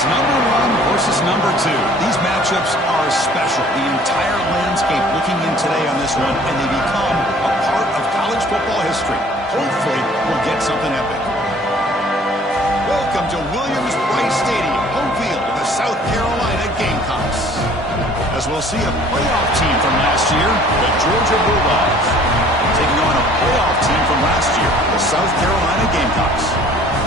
It's number one versus number two. These matchups are special. The entire landscape looking in today on this one, and they become a part of college football history. Hopefully, we'll get something epic. Welcome to Williams-Brice Stadium, home field of the South Carolina Gamecocks. As we'll see a playoff team from last year, the Georgia Bulldogs, taking on a playoff team from last year, the South Carolina Gamecocks.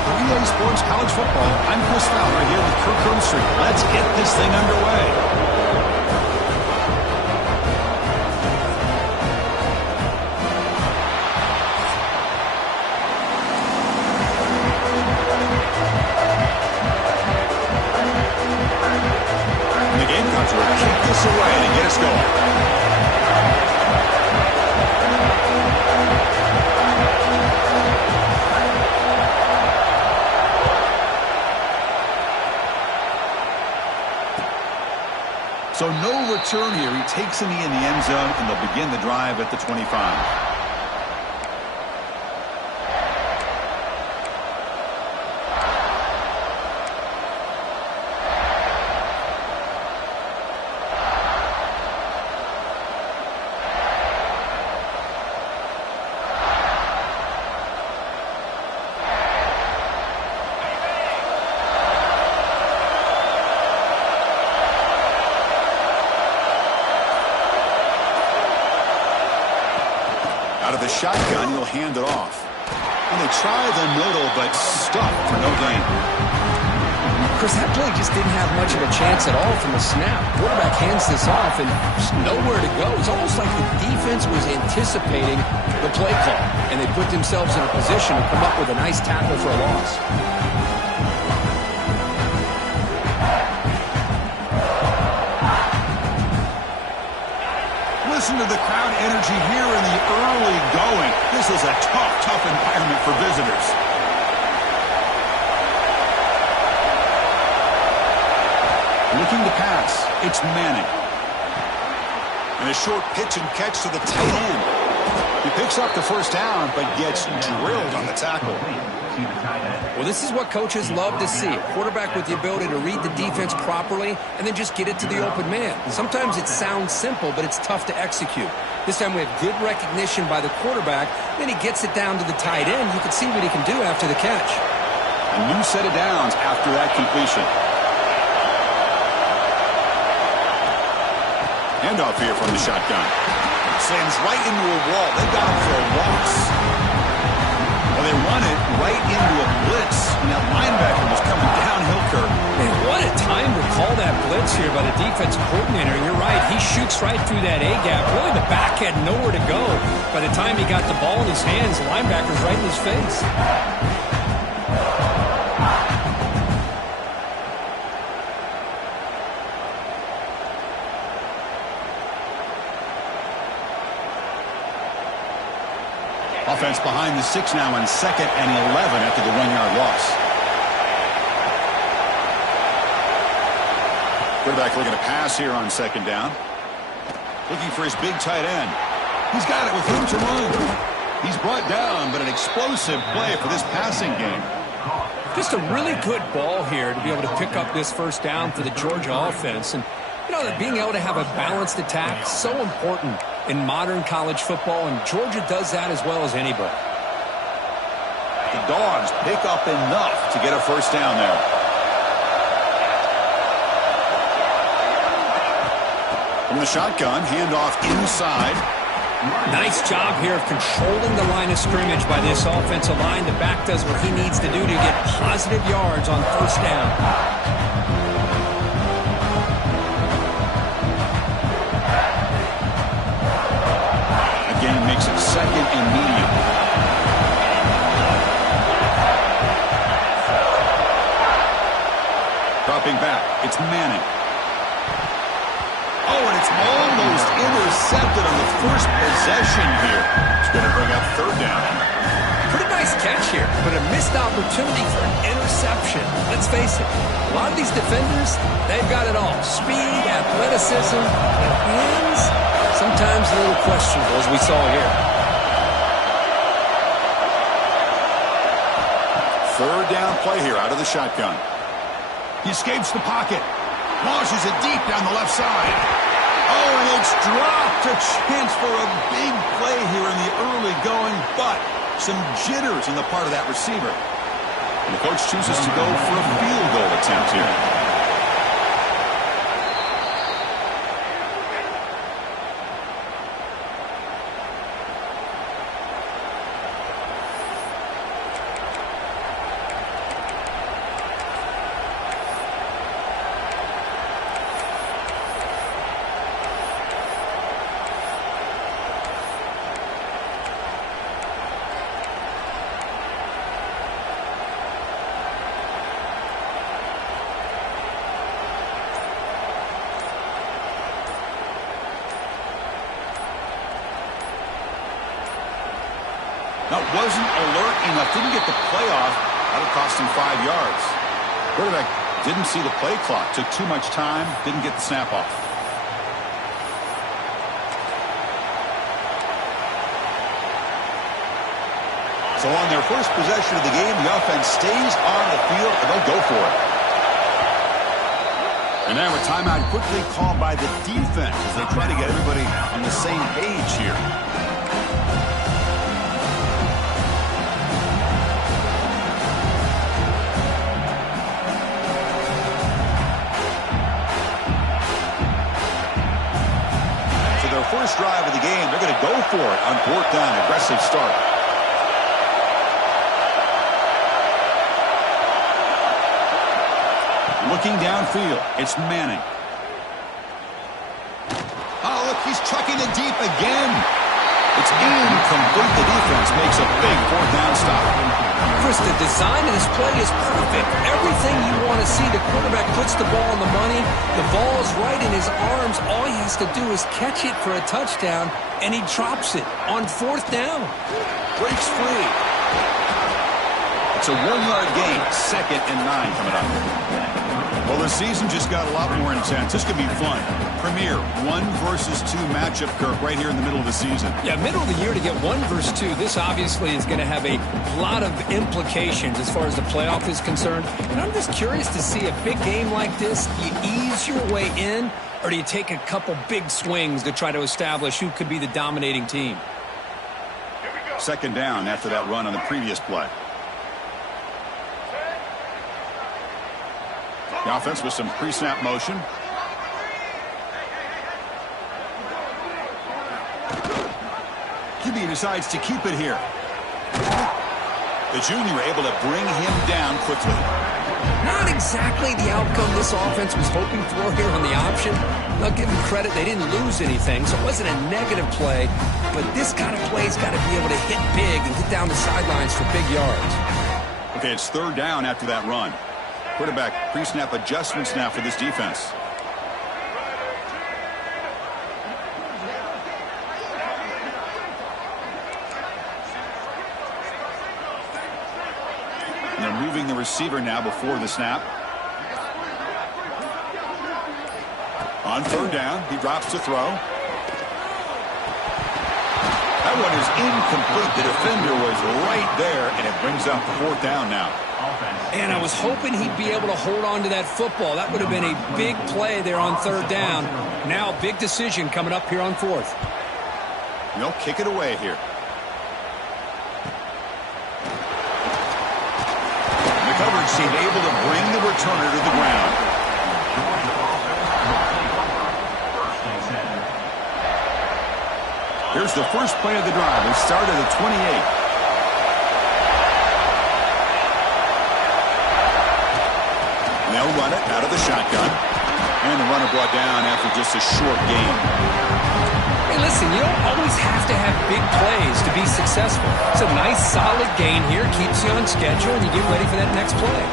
For EA Sports College Football, I'm Chris Fowler here with Kirk Herbstreit. Let's get this thing underway. And the Gamecocks will kick this away to get us going. So no return here. He takes a knee in the end zone, and they'll begin the drive at the 25. Out of the shotgun, he'll hand it off. And they try the nodal, but stuffed for no gain. Chris, that play just didn't have much of a chance at all from the snap. Quarterback hands this off, and just nowhere to go. It's almost like the defense was anticipating the play call, and they put themselves in a position to come up with a nice tackle for a loss. Listen to the crowd energy here in the early going. This is a tough environment for visitors. Looking to pass. It's Manning. And a short pitch and catch to the tight end. He picks up the first down, but gets drilled on the tackle. Well, this is what coaches love to see. A quarterback with the ability to read the defense properly and then just get it to the open man. Sometimes it sounds simple, but it's tough to execute. This time we have good recognition by the quarterback. Then he gets it down to the tight end. You can see what he can do after the catch. A new set of downs after that completion. Handoff here from the shotgun. Slams right into a wall. They got him for a loss. Well, they run it right into a blitz, and that linebacker was coming downhill, Kirk. Man, what a time to call that blitz here by the defense coordinator. And you're right, he shoots right through that A-gap. Really, the back had nowhere to go. By the time he got the ball in his hands, the linebacker's right in his face. Offense behind the 6 now on 2nd and 11 after the 1-yard loss. Quarterback looking to pass here on 2nd down. Looking for his big tight end. He's got it with room to run. He's brought down, but an explosive play for this passing game. Just a really good ball here to be able to pick up this first down for the Georgia offense. And, you know, that being able to have a balanced attack is so important in modern college football, and Georgia does that as well as anybody. The Dogs pick up enough to get a first down there. From the shotgun, handoff inside. Nice job here of controlling the line of scrimmage by this offensive line. The back does what he needs to do to get positive yards on first down. Makes it 2nd and medium. Dropping back. It's Manning. Oh, and it's almost intercepted on the first possession here. It's going to bring up 3rd down. Pretty nice catch here, but a missed opportunity for an interception. Let's face it, a lot of these defenders, they've got it all. Speed, athleticism, hands. Sometimes a little questionable, as we saw here. 3rd down play here out of the shotgun. He escapes the pocket. Launches it deep down the left side. Oh, and it's dropped. A chance for a big play here in the early going, but some jitters on the part of that receiver. And the coach chooses to go for a field goal attempt here. Now, wasn't alert enough. Didn't get the play off. That would cost him 5 yards. Quarterback didn't see the play clock. Took too much time. Didn't get the snap off. So on their first possession of the game, the offense stays on the field, and they'll go for it. And now a timeout quickly called by the defense as they try to get everybody on the same page here. First drive of the game, they're going to go for it on 4th down. Aggressive start. Looking downfield, it's Manning. Oh, look, he's chucking it deep again. It's incomplete. The defense makes a big 4th down stop. Chris, the design of this play is perfect. Everything you want to see. The quarterback puts the ball on the money. The ball is right in his arms. All he has to do is catch it for a touchdown, and he drops it on 4th down. Breaks free. It's a 1-yard gain. 2nd and 9 coming up. Well, the season just got a lot more intense. This could be fun. Premier 1 versus 2 matchup, Kirk, right here in the middle of the season. Yeah, middle of the year to get 1 versus 2. This obviously is going to have a lot of implications as far as the playoff is concerned. And I'm just curious to see a big game like this. Do you ease your way in, or do you take a couple big swings to try to establish who could be the dominating team? 2nd down after that run on the previous play. The offense with some pre-snap motion. QB decides to keep it here. The junior able to bring him down quickly. Not exactly the outcome this offense was hoping for here on the option. I'll give them credit. They didn't lose anything, so it wasn't a negative play. But this kind of play's got to be able to hit big and get down the sidelines for big yards. Okay, it's 3rd down after that run. Quarterback pre-snap adjustments now for this defense. And they're moving the receiver now before the snap. On 3rd down, he drops to throw. That one is incomplete. The defender was right there, and it brings up 4th down now. And I was hoping he'd be able to hold on to that football. That would have been a big play there on 3rd down. Now, big decision coming up here on 4th. They'll kick it away here. The coverage team able to bring the returner to the ground. Here's the first play of the drive. They start at the 28. They'll run it out of the shotgun. And the runner brought down after just a short gain. Hey, listen, you don't always have to have big plays to be successful. It's a nice, solid gain here. Keeps you on schedule, and you get ready for that next play.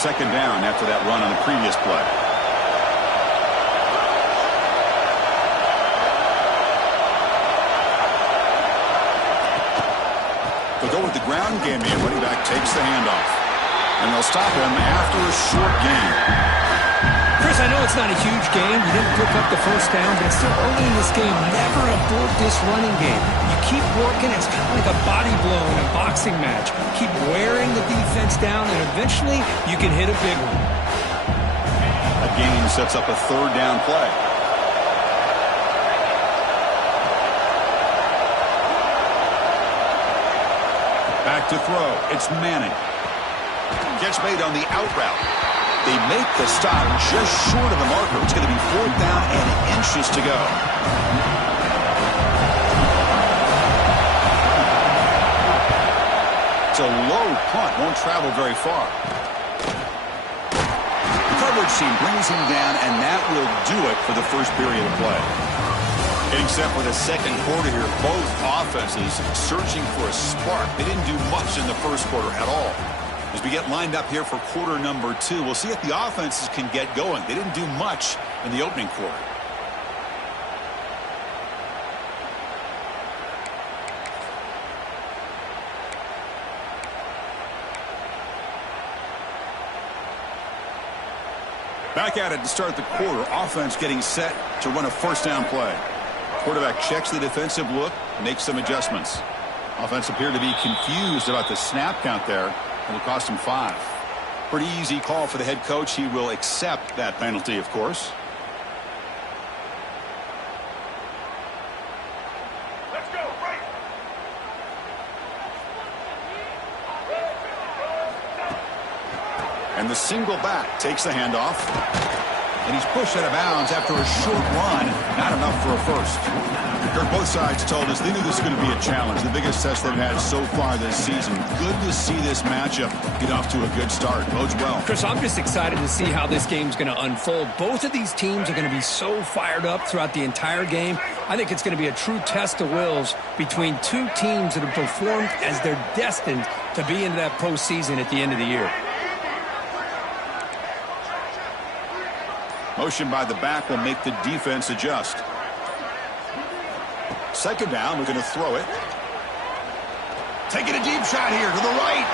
Second down after that run on the previous play. They'll go with the ground game here. Running back takes the handoff. And they'll stop him after a short gain. Chris, I know it's not a huge game. You didn't pick up the first down, but it's still early in this game. Never abort this running game. You keep working. It's kind of like a body blow in a boxing match. Keep wearing the defense down, and eventually you can hit a big one. A gain sets up a third down play. Back to throw. It's Manning. Catch made on the out route. They make the stop just short of the marker. It's going to be fourth down and inches to go. It's a low punt. Won't travel very far. The coverage team brings him down, and that will do it for the first period of play. Getting set for the second quarter here. Both offenses searching for a spark. They didn't do much in the first quarter at all. As we get lined up here for quarter number 2, we'll see if the offenses can get going. They didn't do much in the opening quarter. Back at it to start the quarter. Offense getting set to run a first down play. Quarterback checks the defensive look, makes some adjustments. Offense appeared to be confused about the snap count there. It'll cost him 5. Pretty easy call for the head coach. He will accept that penalty, of course. Let's go, right. And the single back takes the handoff. And he's pushed out of bounds after a short run. Not enough for a first. Kirk, both sides told us they knew this was going to be a challenge. The biggest test they've had so far this season. Good to see this matchup get off to a good start. Bodes well. Chris, I'm just excited to see how this game's going to unfold. Both of these teams are going to be so fired up throughout the entire game. I think it's going to be a true test of wills between two teams that have performed as they're destined to be into that postseason at the end of the year. Motion by the back will make the defense adjust. Second down, we're going to throw it. Taking a deep shot here to the right.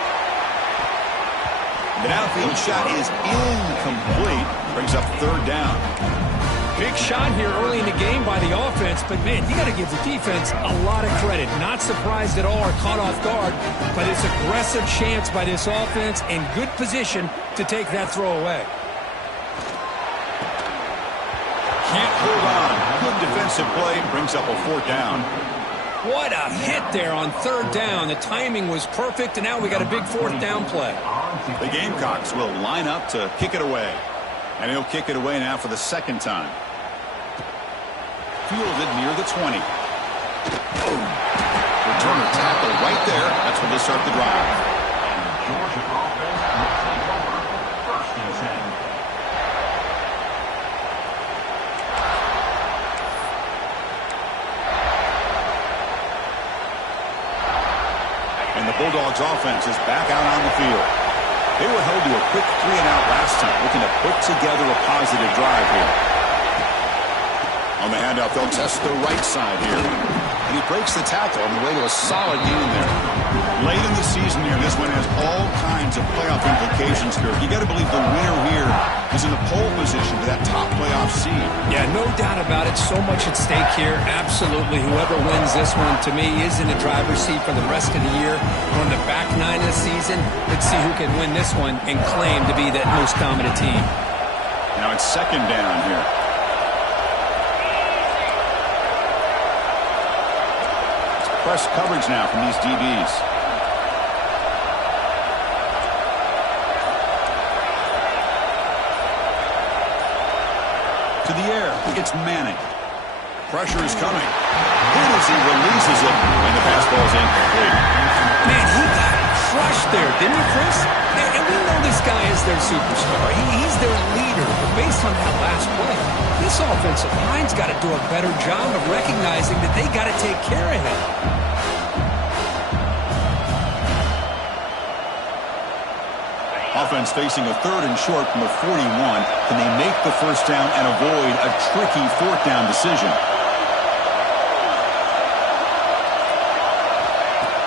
The downfield shot is incomplete. Brings up third down. Big shot here early in the game by the offense, but man, you got to give the defense a lot of credit. Not surprised at all or caught off guard, but it's aggressive chance by this offense and good position to take that throw away. Can't hold on. Good defensive play. Brings up a fourth down. What a hit there on third down. The timing was perfect, and now we got a big fourth down play. The Gamecocks will line up to kick it away. And he'll kick it away now for the second time. Fielded near the 20. Returner tackle right there. That's where they start the drive. Georgia offense will take over first and 10. And the Bulldogs offense is back out on the field. They were held to a quick 3-and-out last time, looking to put together a positive drive here. On the handoff, they'll test the right side here. And he breaks the tackle on the way to a solid gain there. Late in the season here, this one has all kinds of playoff implications here. You got to believe the winner here is in the pole position for that top playoff seed. Yeah, no doubt about it. So much at stake here. Absolutely. Whoever wins this one, to me, is in the driver's seat for the rest of the year. On the back nine of the season, let's see who can win this one and claim to be that most dominant team. Now it's second down here. It's press coverage now from these DBs. To the air, it's Manning. Pressure is coming. Good as he releases it, and the pass ball is incomplete. Man, he got crushed there, didn't he, Chris? And we know this guy is their superstar. He's their leader. But based on that last play, this offensive line's got to do a better job of recognizing that they got to take care of him. Offense facing a third and short from the 41. Can they make the first down and avoid a tricky fourth down decision?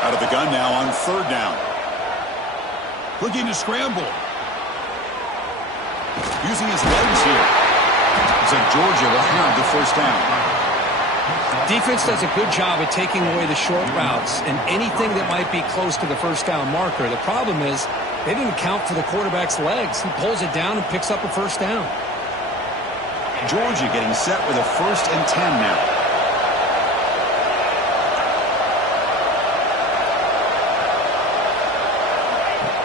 Out of the gun now on third down. Looking to scramble. Using his legs here. So Georgia will have the first down. Defense does a good job at taking away the short routes and anything that might be close to the first down marker. The problem is they didn't account for the quarterback's legs. He pulls it down and picks up a first down. Georgia getting set with a 1st and 10 now.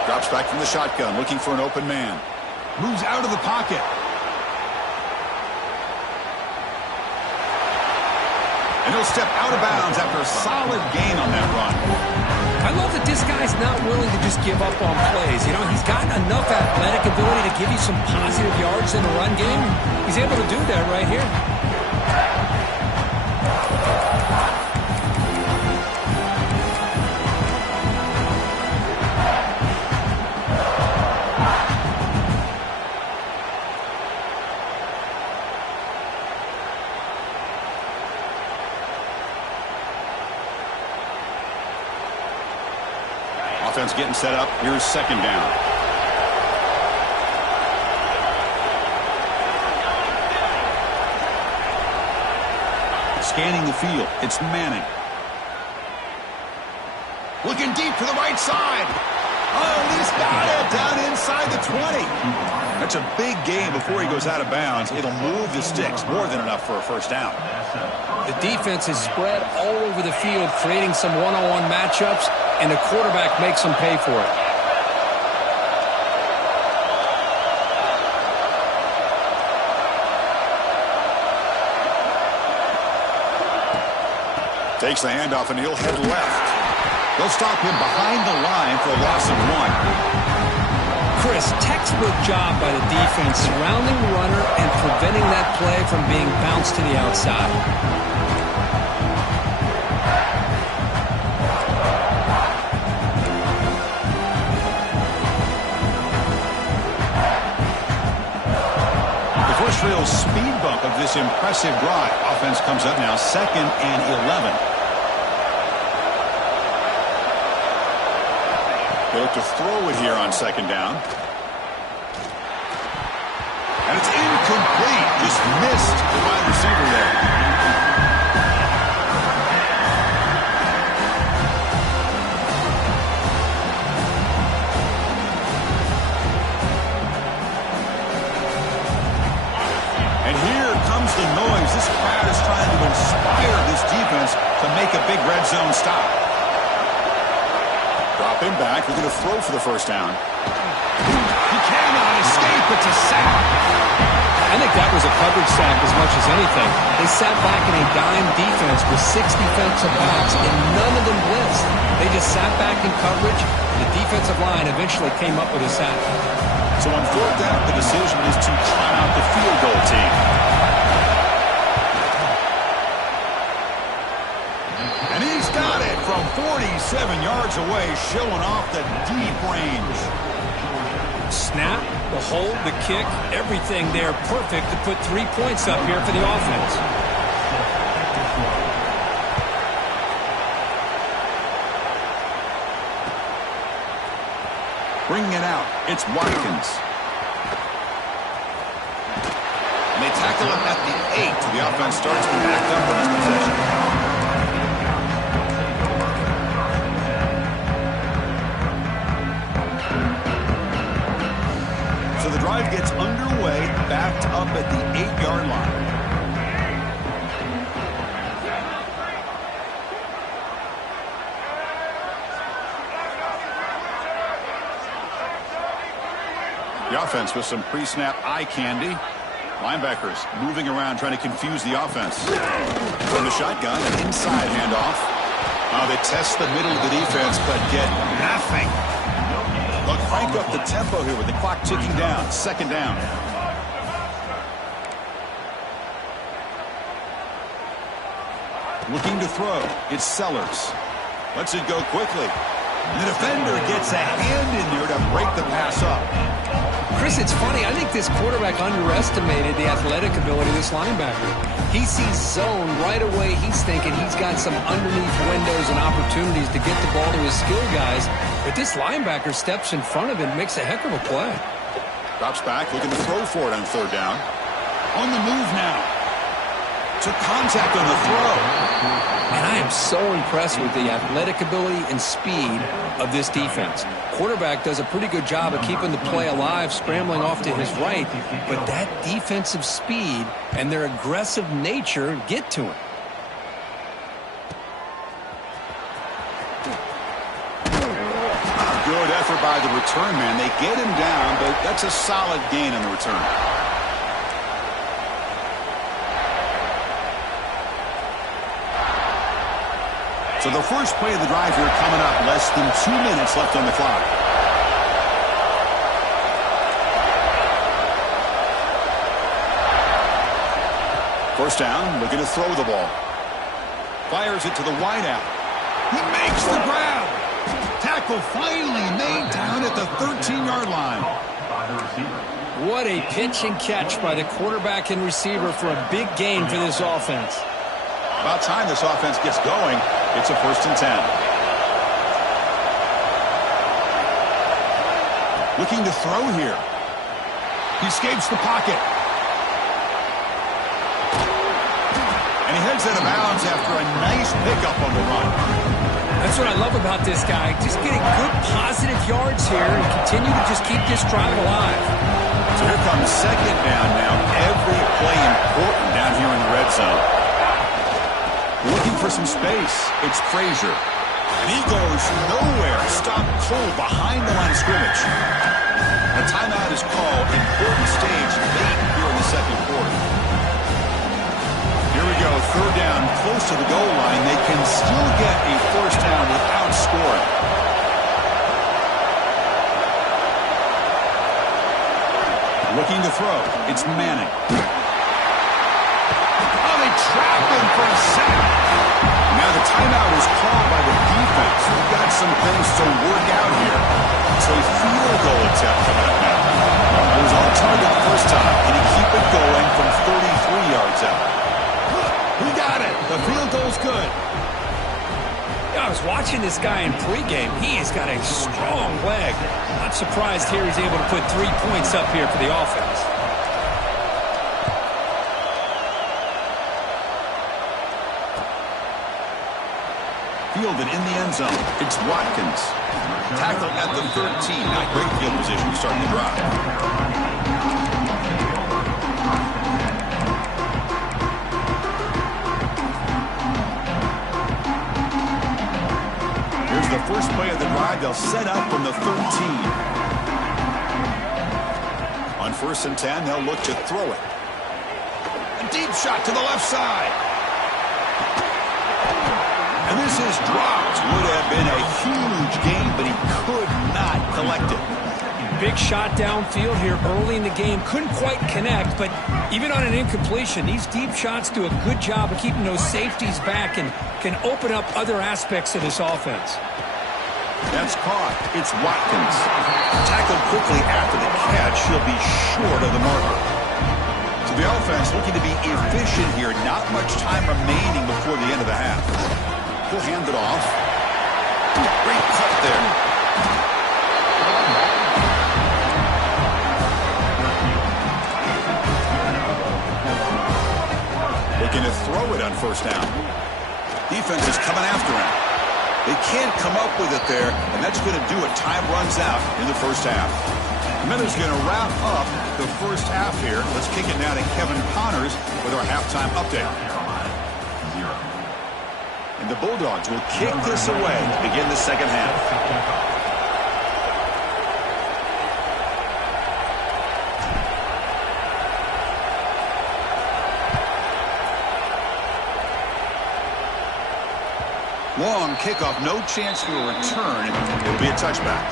Drops back from the shotgun, looking for an open man. Moves out of the pocket. And he'll step out of bounds after a solid gain on that run. I love that this guy's not willing to just give up on plays. You know, he's got enough athletic ability to give you some positive yards in the run game. He's able to do that right here. Offense getting set up. Here's 2nd down. Scanning the field. It's Manning. Looking deep to the right side. Oh, he's got it down inside the 20. That's a big gain before he goes out of bounds. It'll move the sticks. More than enough for a first down. The defense is spread all over the field, creating some one-on-one matchups, and the quarterback makes them pay for it. Takes the handoff, and he'll head left. They'll stop him behind the line for a loss of 1. Chris, textbook job by the defense surrounding the runner and preventing that play from being bounced to the outside. The first real speed bump of this impressive drive. Offense comes up now 2nd and 11. They look to throw it here on 2nd down. And it's incomplete. Just missed the wide receiver there. And here comes the noise. This crowd is trying to inspire this defense to make a big red zone stop. Drop him back. We're going to throw for the first down. He cannot escape. It's a sack. I think that was a coverage sack as much as anything. They sat back in a dime defense with 6 defensive backs, and none of them blitzed. They just sat back in coverage, and the defensive line eventually came up with a sack. So on 4th down, the decision is to try out the field goal team. And he's got it from 47 yards away, showing off the deep range. Snap, the hold, the kick, everything there perfect to put 3 points up here for the offense. Bringing it out, it's Watkins. And they tackle him at the 8. The offense starts to back up on this possession. So the drive gets underway, backed up at the 8-yard line. The offense with some pre-snap eye candy. Linebackers moving around trying to confuse the offense. From the shotgun, an inside handoff. They test the middle of the defense, but get nothing. They'll crank up the tempo here with the clock ticking down. 2nd down. Looking to throw. It's Sellers. Lets it go quickly. The defender gets a hand in there to break the pass up. Chris, it's funny. I think this quarterback underestimated the athletic ability of this linebacker. He sees zone right away. He's thinking he's got some underneath windows and opportunities to get the ball to his skill guys. But this linebacker steps in front of him and makes a heck of a play. Drops back, looking to throw for it on third down. On the move now. Took contact on the throw. And I am so impressed with the athletic ability and speed of this defense. Quarterback does a pretty good job of keeping the play alive, scrambling off to his right, but that defensive speed and their aggressive nature get to him. Good effort by the return man. They get him down, but that's a solid gain on the return. So the first play of the drive here coming up, less than 2 minutes left on the clock. First down, looking to throw the ball. Fires it to the wideout. He makes the grab. Tackle finally made down at the 13-yard line. What a pitch and catch by the quarterback and receiver for a big gain for this offense. About time this offense gets going. It's a 1st and 10. Looking to throw here. He escapes the pocket. And he heads out of bounds after a nice pickup on the run. That's what I love about this guy. Just getting good positive yards here and continue to just keep this drive alive. So here comes second down now. Every play important down here in the red zone. Looking for some space. It's Frazier. And he goes nowhere. Stopped cold behind the line of scrimmage. A timeout is called. Important stage late here in the second quarter. Here we go. Third down close to the goal line. They can still get a first down without scoring. Looking to throw. It's Manning. Oh, they trap him for a sack. Now the timeout is called by the defense. We've got some things to work out here. It's a field goal attempt coming up now. It was on target the first time. Can he keep it going from 33 yards out? He got it. The field goal's good. Yeah, I was watching this guy in pregame. He has got a strong leg. Not surprised here he's able to put 3 points up here for the offense. Fielded in the end zone. It's Watkins. Tackled at the 13. Not great field position to start the drive. Here's the first play of the drive. They'll set up from the 13. On 1st and 10, they'll look to throw it. A deep shot to the left side. And this is dropped. Would have been a huge gain, but he could not collect it. Big shot downfield here early in the game. Couldn't quite connect, but even on an incompletion, these deep shots do a good job of keeping those safeties back and can open up other aspects of this offense. That's caught. It's Watkins. Tackled quickly after the catch. He'll be short of the marker. So the offense looking to be efficient here. Not much time remaining before the end of the half. He'll hand it off. Great cut there. Looking to throw it on 1st down. Defense is coming after him. They can't come up with it there, and that's going to do it. Time runs out in the first half. Miller's going to wrap up the first half here. Let's kick it now to Kevin Connors with our halftime update. And the Bulldogs will kick this away to begin the second half. Long kickoff, no chance for a return. It'll be a touchback.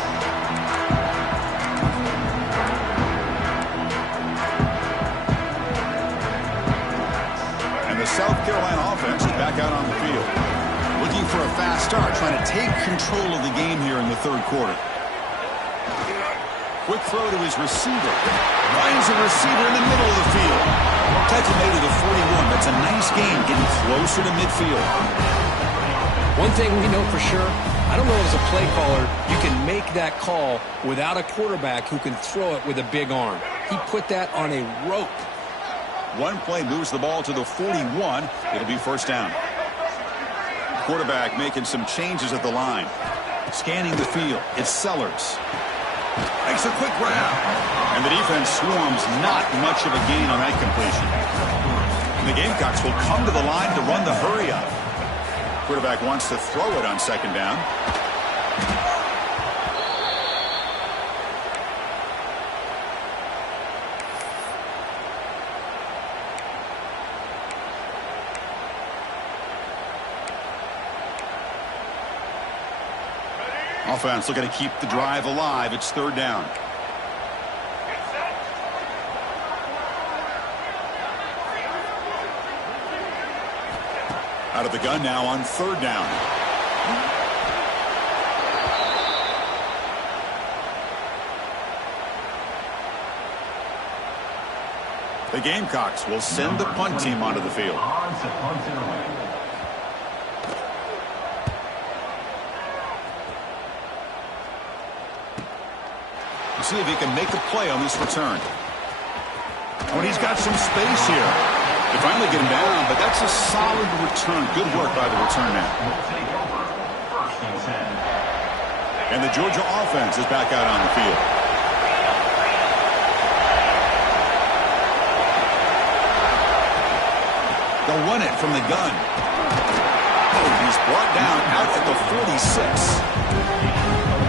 And the South Carolina offense is back out on the field. Looking for a fast start, trying to take control of the game here in the third quarter. Quick throw to his receiver. Finds a receiver in the middle of the field. Tackle made to the 41. That's a nice gain, getting closer to midfield. One thing we know for sure, I don't know as a play caller, you can make that call without a quarterback who can throw it with a big arm. He put that on a rope. One play moves the ball to the 41. It'll be first down. Quarterback making some changes at the line. Scanning the field. It's Sellers. Makes a quick grab. And the defense swarms. Not much of a gain on that completion. And the Gamecocks will come to the line to run the hurry up. Quarterback wants to throw it on second down. Offense looking to keep the drive alive. It's third down. Out of the gun now on third down. The Gamecocks will send the punt team onto the field. See if he can make a play on this return. Oh, and he's got some space here. They finally get him down, but that's a solid return. Good work by the return man. And the Georgia offense is back out on the field. They'll run it from the gun. Oh, he's brought down out at the 46.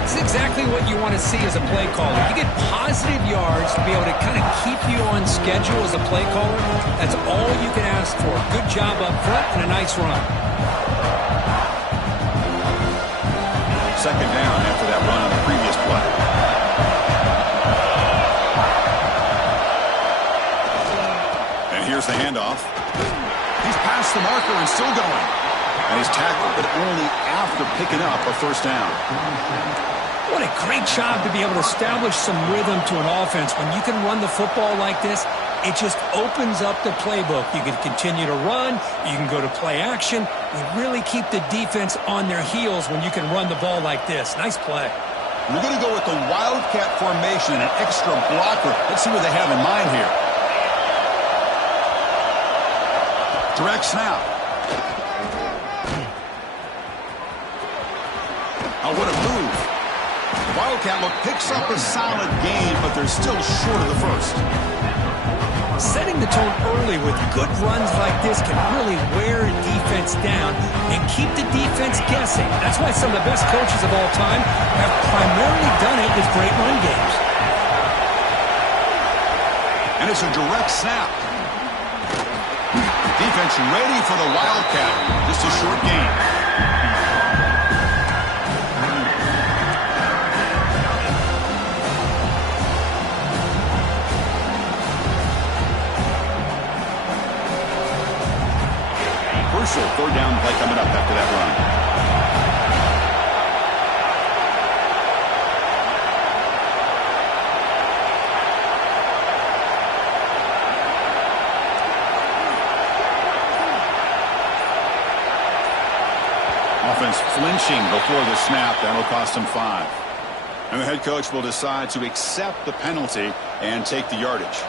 It's exactly what you want to see as a play caller. You get positive yards to be able to kind of keep you on schedule as a play caller. That's all you can ask for. Good job up front and a nice run. Second down after that run on the previous play. And here's the handoff. He's past the marker and still going. And he's tackled, but only after picking up a first down. What a great job to be able to establish some rhythm to an offense. When you can run the football like this, it just opens up the playbook. You can continue to run. You can go to play action. You really keep the defense on their heels when you can run the ball like this. Nice play. We're going to go with the Wildcat formation and an extra blocker. Let's see what they have in mind here. Direct snap. Oh, what a move. Wildcat look picks up a solid game, but they're still short of the first. Setting the tone early with good runs like this can really wear a defense down and keep the defense guessing. That's why some of the best coaches of all time have primarily done it with great run games. And it's a direct snap. Defense ready for the Wildcat. Just a short game. Crucial third down play coming up after that run. Offense flinching before the snap. That'll cost him 5. And the head coach will decide to accept the penalty and take the yardage.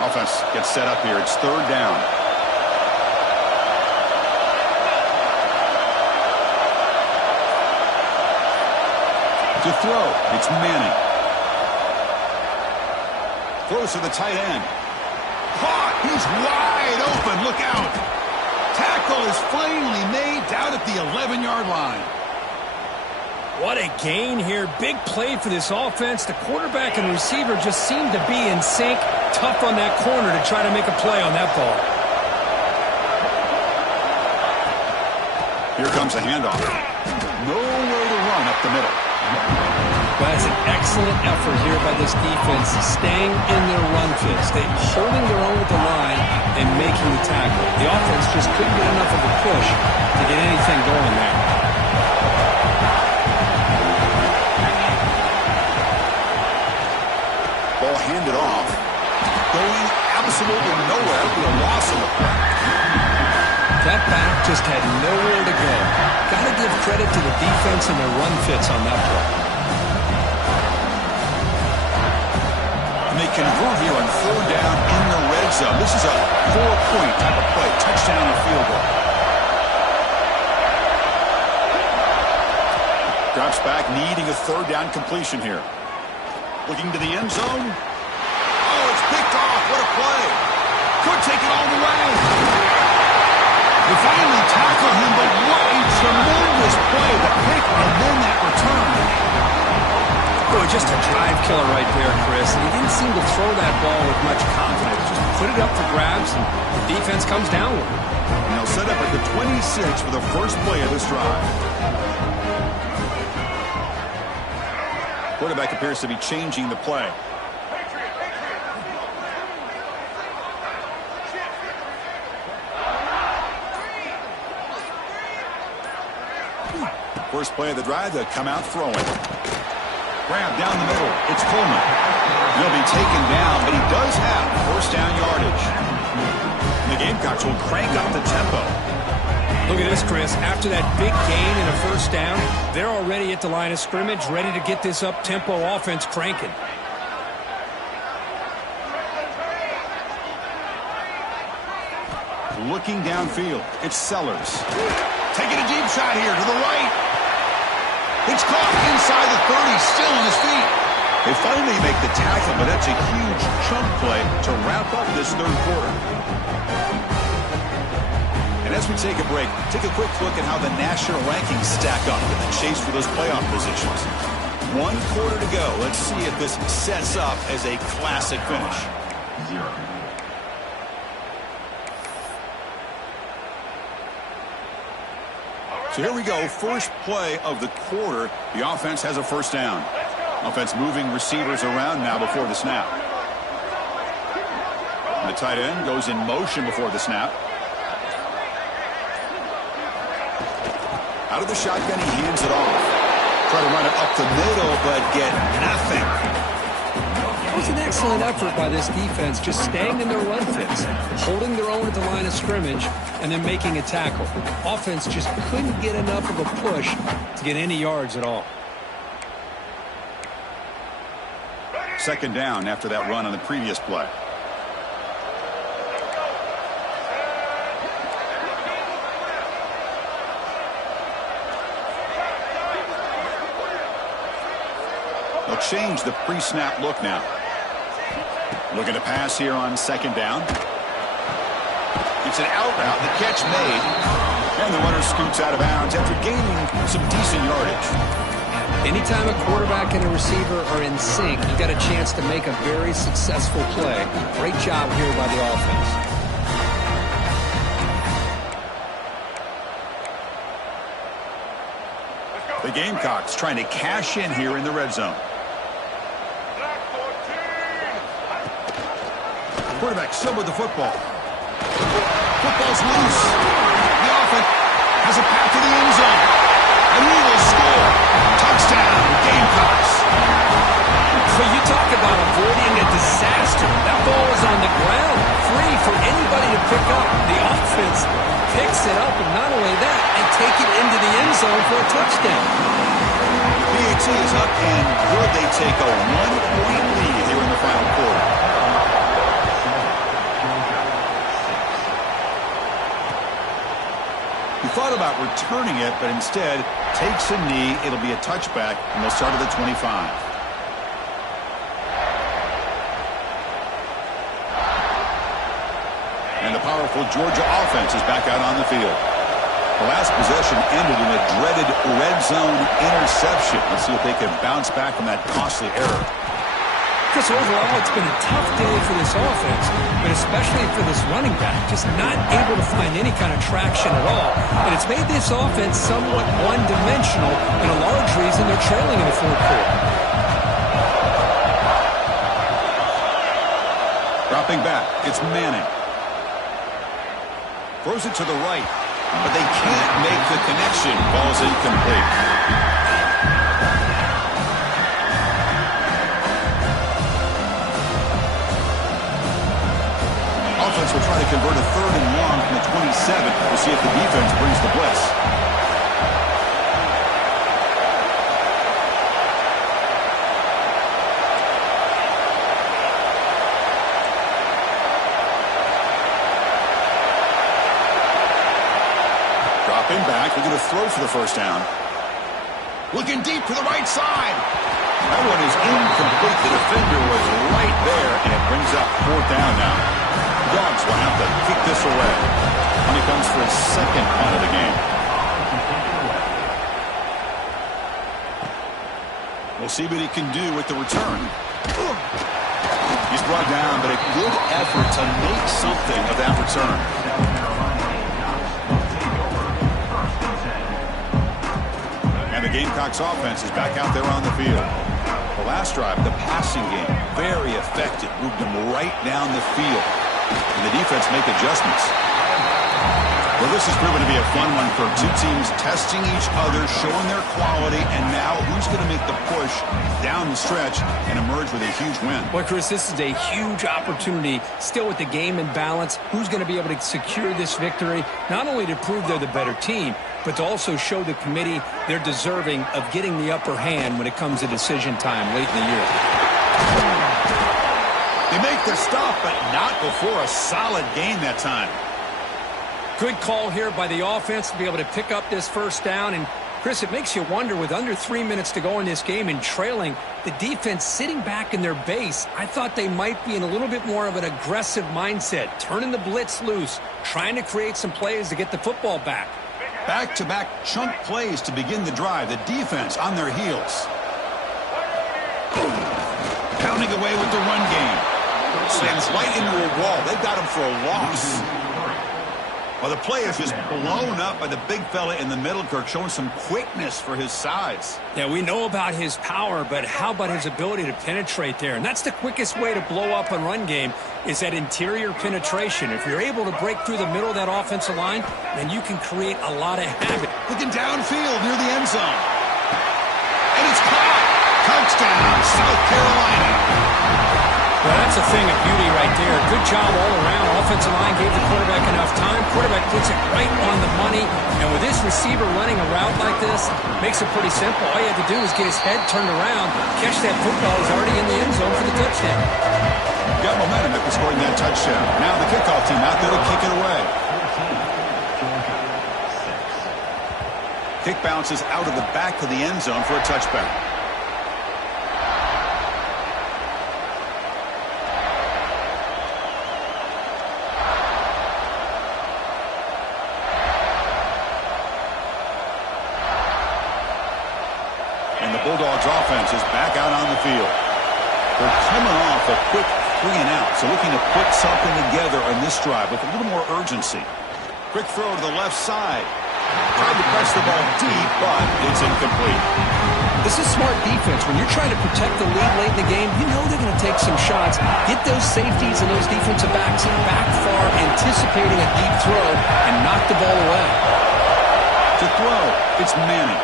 Offense gets set up here. It's third down. To throw, it's Manning. Throws to the tight end. Caught! He's wide open. Look out. Tackle is finally made down at the 11-yard line. What a gain here. Big play for this offense. The quarterback and receiver just seem to be in sync. Tough on that corner to try to make a play on that ball. Here comes a handoff. No way to run up the middle. Well, that's an excellent effort here by this defense, staying in their run fits, holding their own at the line and making the tackle. The offense just couldn't get enough of a push to get anything going there. Ball handed off. Going absolutely nowhere for a loss of the play. That back just had nowhere to go. Got to give credit to the defense and their run fits on that play. They convert here on 4th down in the red zone. This is a 4-point type of play. Touchdown or field goal. Drops back, needing a 3rd down completion here. Looking to the end zone. Oh, it's picked off. What a play. Could take it all the way. They finally tackle him, but what a tremendous play. The pick and then that return. Boy, just a drive killer right there, Chris. And he didn't seem to throw that ball with much confidence. Just put it up for grabs, and the defense comes down with it. And they'll set up at the 26 for the first play of this drive. Quarterback appears to be changing the play. First play of the drive, they'll come out throwing. Grab down the middle. It's Coleman. He'll be taken down, but he does have 1st down yardage. And the Gamecocks will crank up the tempo. Look at this, Chris. After that big gain and a 1st down, they're already at the line of scrimmage, ready to get this up-tempo offense cranking. Looking downfield, it's Sellers. Taking a deep shot here to the right. It's caught inside the 30, still on his feet. They finally make the tackle, but that's a huge chunk play to wrap up this 3rd quarter. And as we take a break, take a quick look at how the national rankings stack up in the chase for those playoff positions. 1 quarter to go. Let's see if this sets up as a classic finish. 0. So here we go, first play of the quarter. The offense has a 1st down. Offense moving receivers around now before the snap. And the tight end goes in motion before the snap. Out of the shotgun, he hands it off. Try to run it up the middle, but get nothing. It was an excellent effort by this defense, just staying in their run fits, holding their own at the line of scrimmage, and then making a tackle. Offense just couldn't get enough of a push to get any yards at all. 2nd down after that run on the previous play. They'll change the pre-snap look now. Looking to pass here on 2nd down. It's an out route. The catch made. And the runner scoots out of bounds after gaining some decent yardage. Anytime a quarterback and a receiver are in sync, you got a chance to make a very successful play. Great job here by the offense. The Gamecocks trying to cash in here in the red zone. Quarterback still with the football. Football's loose. The offense has a path to the end zone. And he will score. Touchdown, Gamecocks. So you talk about avoiding a disaster. That ball is on the ground, free for anybody to pick up. The offense picks it up, and not only that, and take it into the end zone for a touchdown. The PAT is up and good. They take a 1-point lead here in the final quarter. He thought about returning it, but instead takes a knee. It'll be a touchback, and they'll start at the 25. And the powerful Georgia offense is back out on the field. The last possession ended in a dreaded red zone interception. Let's see if they can bounce back from that costly error. Chris, overall, it's been a tough day for this offense, but especially for this running back, just not able to find any kind of traction at all. And it's made this offense somewhat one-dimensional, and a large reason they're trailing in the 4th quarter. Dropping back, it's Manning. Throws it to the right, but they can't make the connection. Ball's incomplete. Offense will try to convert a 3rd and long from the 27. We'll see if the defense brings the blitz. Dropping back, we're going to throw for the first down. Looking deep to the right side. That one is incomplete. The defender was right there, and it brings up 4th down now. Dogs will have to kick this away when it comes for his 2nd punt of the game. We'll see what he can do with the return. He's brought down, but a good effort to make something of that return. And the Gamecocks offense is back out there on the field. The last drive, the passing game, very effective. Moved them right down the field. And the defense make adjustments. Well, this has proven to be a fun one for two teams testing each other, showing their quality, and now who's going to make the push down the stretch and emerge with a huge win. Well, Chris, this is a huge opportunity still with the game in balance. Who's going to be able to secure this victory, not only to prove they're the better team, but to also show the committee they're deserving of getting the upper hand when it comes to decision time late in the year. They make the stop, but not before a solid gain that time. Good call here by the offense to be able to pick up this first down. And, Chris, it makes you wonder, with under 3 minutes to go in this game and trailing, the defense sitting back in their base, I thought they might be in a little bit more of an aggressive mindset, turning the blitz loose, trying to create some plays to get the football back. Back-to-back chunk plays to begin the drive. The defense on their heels. Pounding away with the run game. Slams right into a wall. They've got him for a loss. Well, the play is just blown up by the big fella in the middle, Kirk, showing some quickness for his size. Yeah, we know about his power, but how about his ability to penetrate there? And that's the quickest way to blow up a run game, is that interior penetration. If you're able to break through the middle of that offensive line, then you can create a lot of havoc. Looking downfield near the end zone. And it's caught. Touchdown, South Carolina. Well, that's a thing of beauty right there. Good job all around. Offensive line gave the quarterback enough time. Quarterback puts it right on the money. And with this receiver running a route like this, makes it pretty simple. All you have to do is get his head turned around, catch that football. He's already in the end zone for the touchdown. Got momentum after scoring that touchdown. Now the kickoff team out there to kick it away. Kick bounces out of the back of the end zone for a touchback. Bulldogs offense is back out on the field. They're coming off a quick 3-and-out, so looking to put something together on this drive with a little more urgency. Quick throw to the left side. Tried to press the ball deep, but it's incomplete. This is smart defense. When you're trying to protect the lead late in the game, you know they're going to take some shots. Get those safeties and those defensive backs back far, anticipating a deep throw, and knock the ball away. To throw, it's Manning.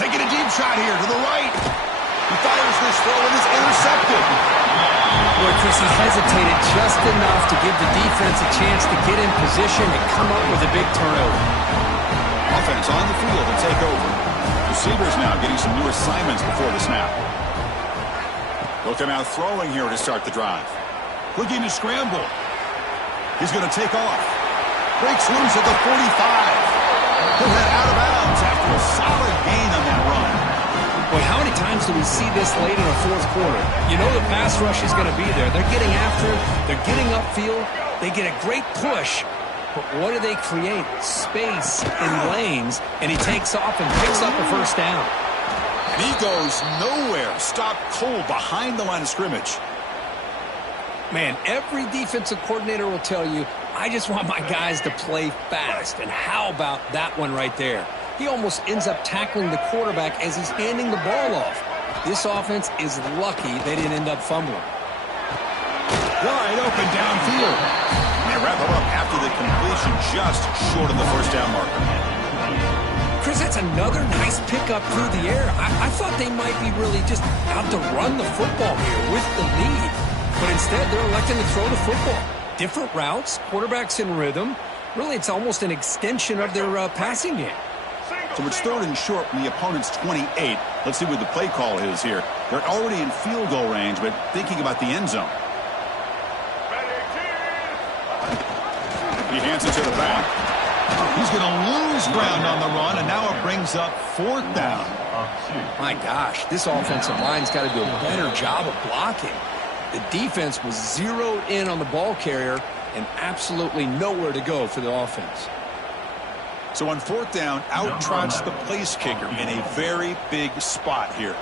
Taking a deep shot here to the right. He fires this throw and is intercepted. Boy, Chris, he hesitated just enough to give the defense a chance to get in position and come up with a big turnover. Offense on the field to take over. Receivers now getting some new assignments before the snap. They'll come out throwing here to start the drive. Looking to scramble. He's going to take off. Breaks loose at the 45. He'll head out of bounds after a solid gain on that run. Boy, how many times do we see this late in the fourth quarter? You know the pass rush is going to be there. They're getting after him. They're getting upfield. They get a great push. But what do they create? Space in lanes. And he takes off and picks up a first down. And he goes nowhere. Stopped cold behind the line of scrimmage. Man, every defensive coordinator will tell you, I just want my guys to play fast. And how about that one right there? He almost ends up tackling the quarterback as he's handing the ball off. This offense is lucky they didn't end up fumbling. Wide open downfield. They wrap him up after the completion, just short of the first down marker. Chris, that's another nice pickup through the air. I thought they might be really just out to run the football here with the lead. But instead, they're electing to throw the football. Different routes, quarterbacks in rhythm. Really, it's almost an extension of their passing game. So it's third and short from the opponent's 28. Let's see what the play call is here. They're already in field goal range, but thinking about the end zone. He hands it to the back. He's going to lose ground on the run, and now it brings up fourth down. My gosh, this offensive line's got to do a better job of blocking. The defense was zeroed in on the ball carrier and absolutely nowhere to go for the offense. So on fourth down, out trots the place kicker in a very big spot here.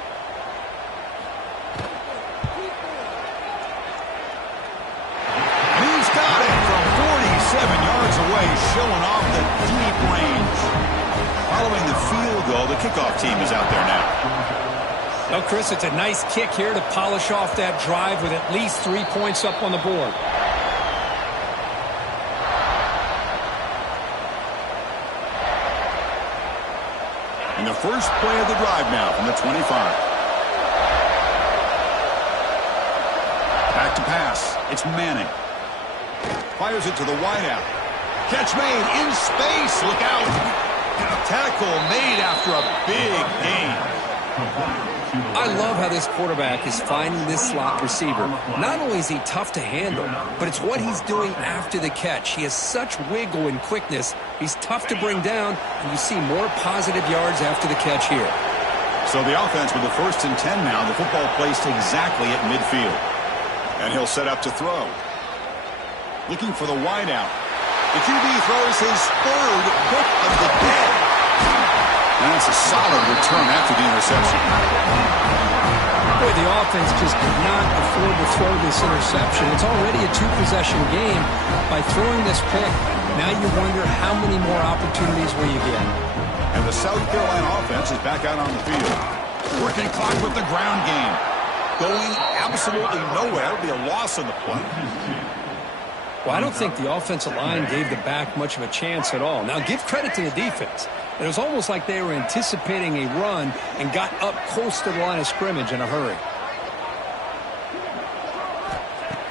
And he's got it from 47 yards away, showing off the deep range. Following the field goal, the kickoff team is out there now. Well, Chris, it's a nice kick here to polish off that drive with at least 3 points up on the board. And the first play of the drive now from the 25. Back to pass. It's Manning. Fires it to the wideout. Catch made in space. Look out. And a tackle made after a big gain. I love how this quarterback is finding this slot receiver. Not only is he tough to handle, but it's what he's doing after the catch. He has such wiggle and quickness. He's tough to bring down, and you see more positive yards after the catch here. So the offense with the 1st and 10 now. The football placed exactly at midfield. And he'll set up to throw. Looking for the wideout. The QB throws his third pick of the day. And it's a solid return after the interception. Boy, the offense just could not afford to throw this interception. It's already a 2-possession game. By throwing this pick, now you wonder how many more opportunities will you get. And the South Carolina offense is back out on the field. Working clock with the ground game. Going absolutely nowhere. It'll be a loss on the play. Well, I don't think the offensive line gave the back much of a chance at all. Now, give credit to the defense. It was almost like they were anticipating a run and got up close to the line of scrimmage in a hurry.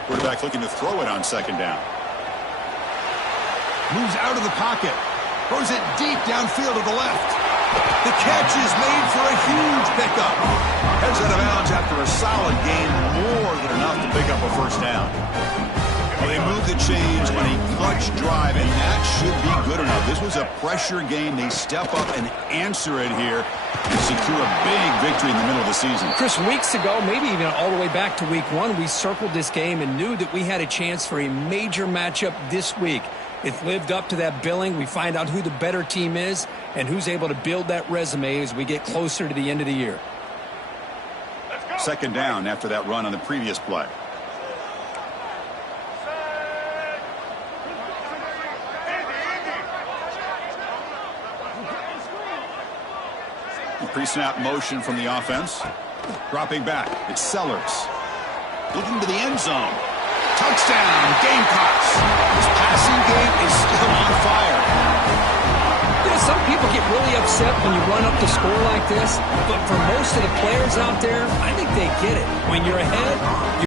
Quarterback looking to throw it on second down. Moves out of the pocket. Throws it deep downfield to the left. The catch is made for a huge pickup. Heads out of bounds after a solid gain, more than enough to pick up a first down. Well, they moved the chains on a clutch drive, and that should be good enough. This was a pressure game. They step up and answer it here and secure a big victory in the middle of the season. Chris, weeks ago, maybe even all the way back to week 1, we circled this game and knew that we had a chance for a major matchup this week. It's lived up to that billing. We find out who the better team is and who's able to build that resume as we get closer to the end of the year. Second down after that run on the previous play. Pre-snap motion from the offense. Dropping back. It's Sellers. Looking to the end zone. Touchdown, Gamecocks. This passing game is still on fire. You know, some people get really upset when you run up the score like this, but for most of the players out there, I think they get it. When you're ahead,